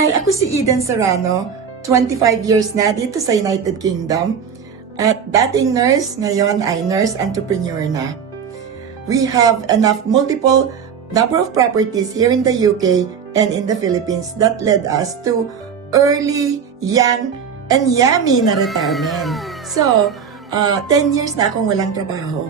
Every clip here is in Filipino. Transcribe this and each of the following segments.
Hi, ako si Eden Serrano, 25 years na dito sa United Kingdom. At dating nurse, ngayon ay nurse entrepreneur na. We have enough multiple number of properties here in the UK and in the Philippines that led us to early, young, and yummy na retirement. So, 10 years na akong walang trabaho.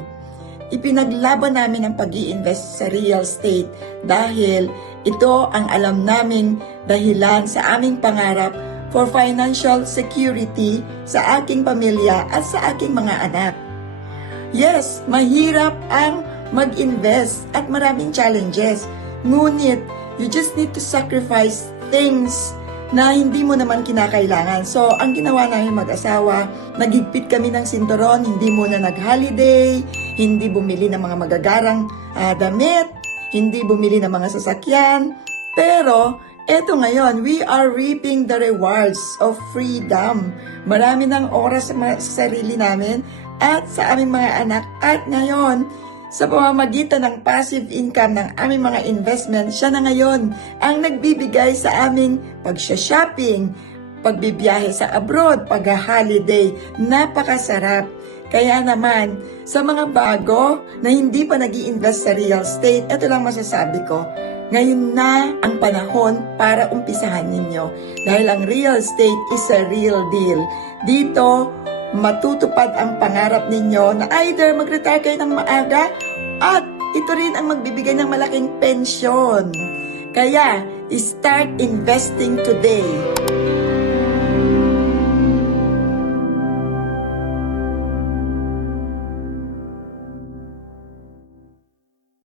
Ipinaglaban namin ang pag-i-invest sa real estate dahil ito ang alam naming dahilan sa aming pangarap for financial security sa aking pamilya at sa aking mga anak. Yes, mahirap ang mag-invest at maraming challenges. Ngunit, you just need to sacrifice things na hindi mo naman kinakailangan. So, ang ginawa namin mag-asawa, naghigpit kami ng sinturon, hindi muna nag-holiday, hindi bumili ng mga magagarang damit, hindi bumili ng mga sasakyan. Pero, eto ngayon, we are reaping the rewards of freedom. Marami ng oras sa sarili namin at sa aming mga anak. At ngayon, sa pamamagitan ng passive income ng aming mga investment, siya na ngayon ang nagbibigay sa aming pagsha-shopping, pagbibiyahe sa abroad, pag-holiday. Napakasarap. Kaya naman, sa mga bago na hindi pa nag-i-invest sa real estate, ito lang masasabi ko, ngayon na ang panahon para umpisahan ninyo. Dahil ang real estate is a real deal. Dito, matutupad ang pangarap ninyo na either mag-retire kayo ng maaga at ito rin ang magbibigay ng malaking pensyon. Kaya, start investing today.